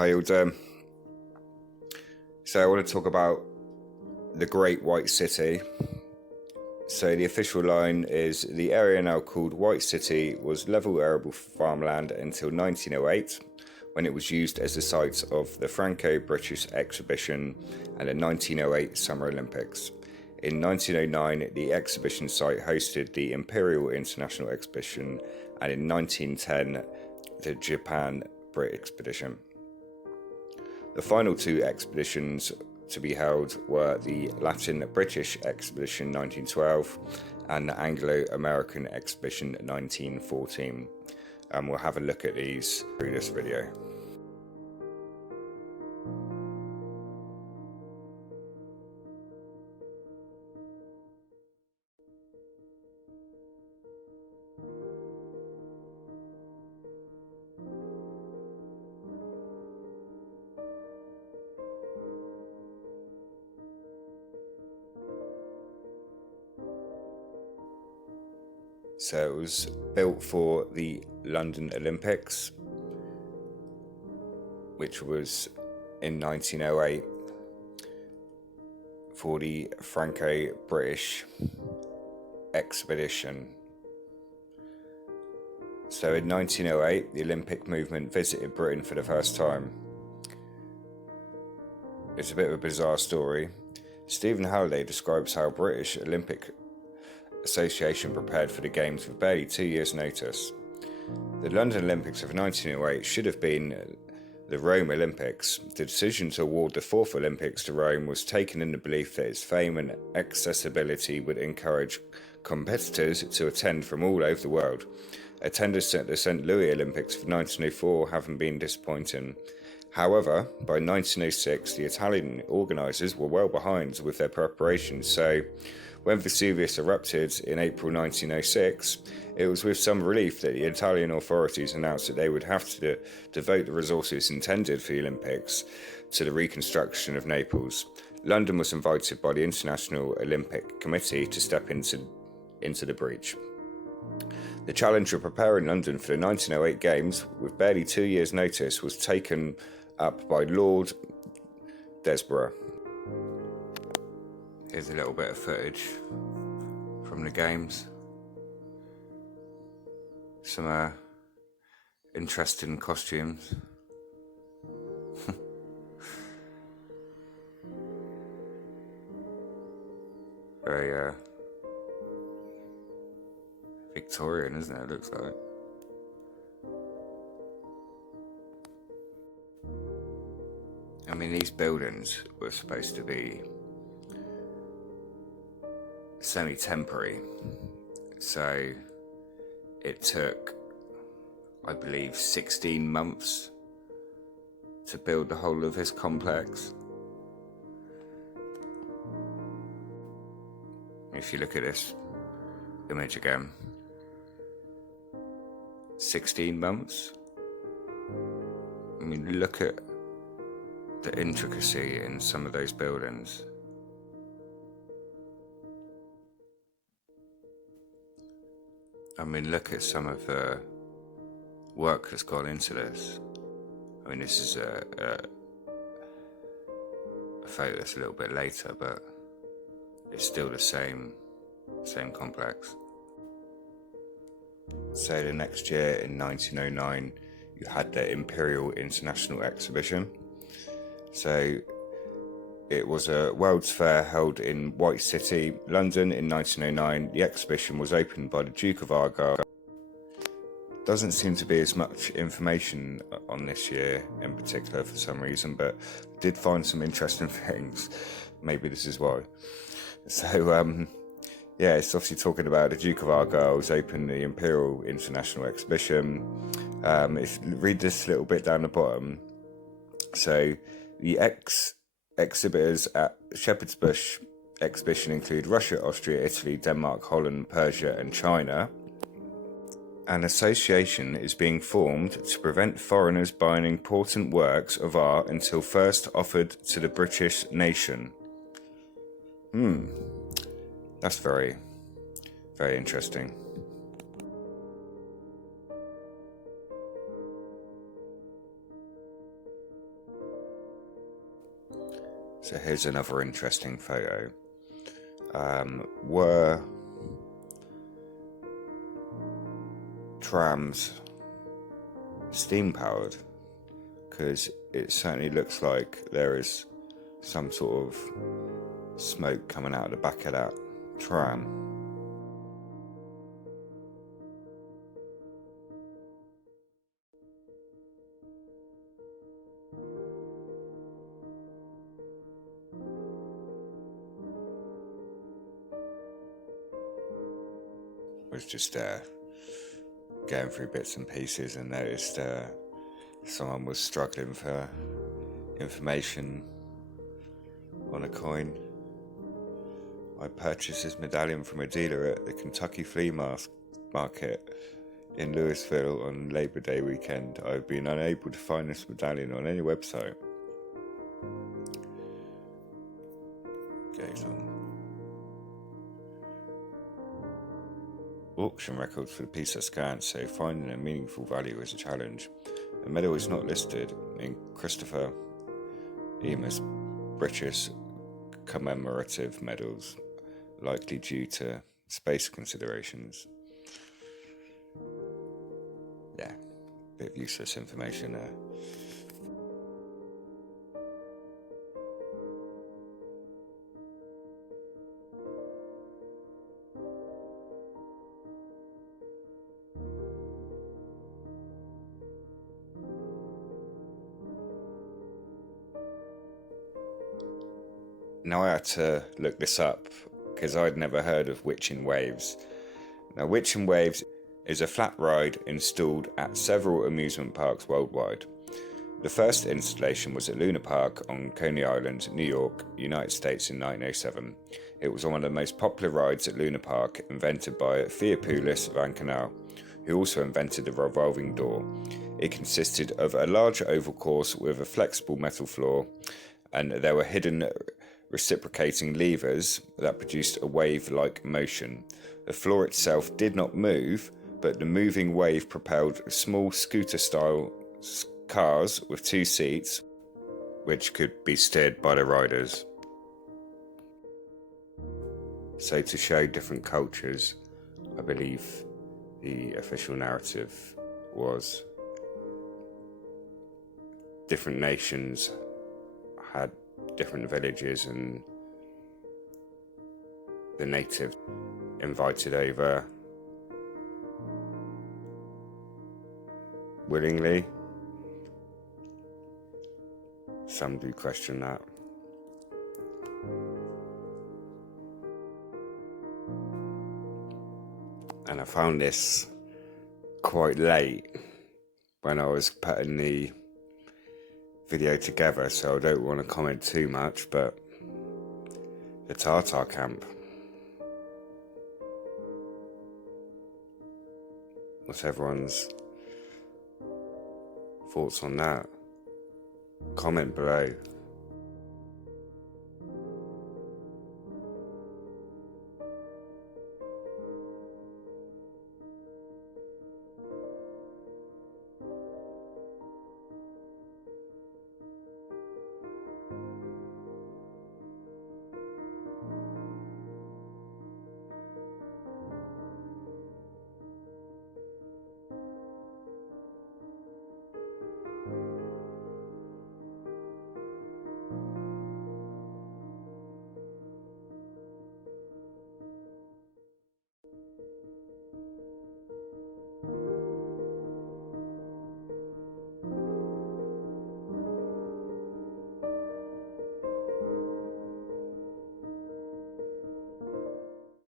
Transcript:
How you all doing? So I want to talk about the Great White City. So the official line is the area now called White City was level arable farmland until 1908, when it was used as the site of the Franco-British Exhibition and the 1908 Summer Olympics. In 1909, the exhibition site hosted the Imperial International Exhibition, and in 1910, the Japan-Brit Expedition. The final two expeditions to be held were the Latin-British Exhibition 1912 and the Anglo-American Exhibition 1914. We'll have a look at these through this video. So it was built for the London Olympics, which was in 1908 for the Franco-British Exhibition. So in 1908, the Olympic movement visited Britain for the first time. It's a bit of a bizarre story. Stephen Halliday describes how British Olympic Association prepared for the Games with barely 2 years' notice. The London Olympics of 1908 should have been the Rome Olympics. The decision to award the fourth Olympics to Rome was taken in the belief that its fame and accessibility would encourage competitors to attend from all over the world. Attendance at the St. Louis Olympics of 1904 haven't been disappointing. However, by 1906, the Italian organisers were well behind with their preparations, so when Vesuvius erupted in April 1906, it was with some relief that the Italian authorities announced that they would have to devote the resources intended for the Olympics to the reconstruction of Naples. London was invited by the International Olympic Committee to step into the breach. The challenge of preparing London for the 1908 Games with barely 2 years' notice was taken up by Lord Desborough. Here's a little bit of footage from the games. Some interesting costumes. Very Victorian, isn't it? It looks like. I mean, these buildings were supposed to be semi-temporary, so it took, I believe, 16 months to build the whole of this complex. If you look at this image again, 16 months. I mean, look at the intricacy in some of those buildings. I mean, look at some of the work that's gone into this. I mean, this is a photo that's a little bit later, but it's still the same complex. So the next year, in 1909, you had the Imperial International Exhibition. So it was a World's Fair held in White City, London in 1909. The exhibition was opened by the Duke of Argyll. Doesn't seem to be as much information on this year in particular for some reason, but did find some interesting things. Maybe this is why. So, yeah, it's obviously talking about the Duke of Argyll's opened the Imperial International Exhibition. Read this little bit down the bottom. So, the exhibitors at Shepherd's Bush exhibition include Russia, Austria, Italy, Denmark, Holland, Persia and China. An association is being formed to prevent foreigners buying important works of art until first offered to the British nation. That's very, very interesting. So here's another interesting photo. Were trams steam powered? Because it certainly looks like there is some sort of smoke coming out of the back of that tram. I was just going through bits and pieces and noticed someone was struggling for information on a coin. I purchased this medallion from a dealer at the Kentucky Flea Market in Louisville on Labor Day weekend. I've been unable to find this medallion on any website. Goes on. Auction records for the piece are scant, so finding a meaningful value is a challenge. The medal is not listed in Christopher Eames' British commemorative medals, likely due to space considerations. Yeah, bit of useless information there. Now I had to look this up because I'd never heard of Witching Waves. Now, Witching Waves is a flat ride installed at several amusement parks worldwide. The first installation was at Luna Park on Coney Island, New York, United States in 1907. It was one of the most popular rides at Luna Park, invented by Theophilus Van Canal, who also invented the revolving door. It consisted of a large oval course with a flexible metal floor, and there were hidden reciprocating levers that produced a wave-like motion. The floor itself did not move, but the moving wave propelled small scooter-style cars with 2 seats, which could be steered by the riders. So to show different cultures, I believe the official narrative was different nations had different villages, and the native invited over willingly. Some do question that. And I found this quite late when I was putting the video together, so I don't want to comment too much, but the Tartar camp. What's everyone's thoughts on that? Comment below.